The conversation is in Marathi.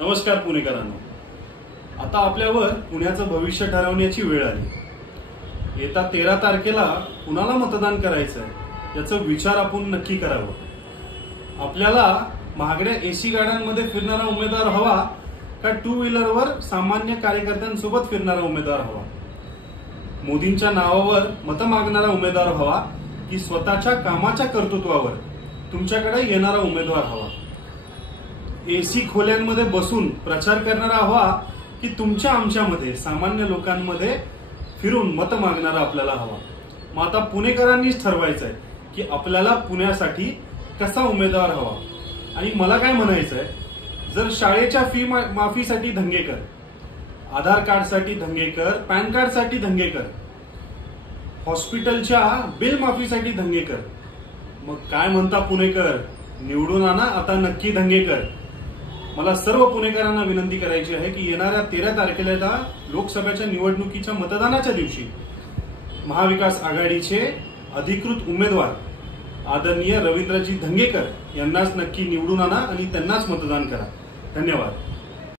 नमस्कार पुणेकरांनो, आता आपल्यावर पुण्याचं भविष्य ठरवण्याची वेळ आली। येत्या 13 तारखेला कुणाला मतदान करायचं आहे याचा विचार आपण नक्की करावा। आपल्याला महागड्या एसी गाड्यांमध्ये फिरणारा उमेदवार हवा का टू व्हीलरवर सामान्य कार्यकर्त्यांसोबत फिरणारा उमेदवार हवा? मोदींच्या नावावर मत मागणारा उमेदवार हवा की स्वतःच्या कामाच्या कर्तृत्वावर तुमच्याकडे येणारा उमेदवार हवा? एसी खोल्यांमध्ये बसून प्रचार करणारा हवा की तुमच्या आमच्यामध्ये सामान्य लोकांमध्ये फिरून मत मागणारा आपल्याला हवा? मग आता पुणेकरांनीच ठरवायचं आहे की आपल्याला पुण्यासाठी कसा उमेदवार हवा। आणि मला काय म्हणायचंय, जर शाळेच्या फी माफीसाठी दंगेकर, आधार कार्डसाठी दंगेकर, पॅन कार्डसाठी दंगेकर, हॉस्पिटलच्या बिल माफीसाठी दंगेकर, मग काय म्हणता पुणेकर, निवडून आणा आता नक्की दंगेकर। मला सर्व पुणेकरांना विनंती करायची आहे की येणाऱ्या 13 तारखेला लोकसभेच्या निवडणुकीच्या मतदानाच्या दिवशी महाविकास आघाडीचे अधिकृत उमेदवार आदरणीय रवींद्रजी धंगेकर यांनाच नक्की निवडून आणा आणि त्यांनाच मतदान करा। धन्यवाद।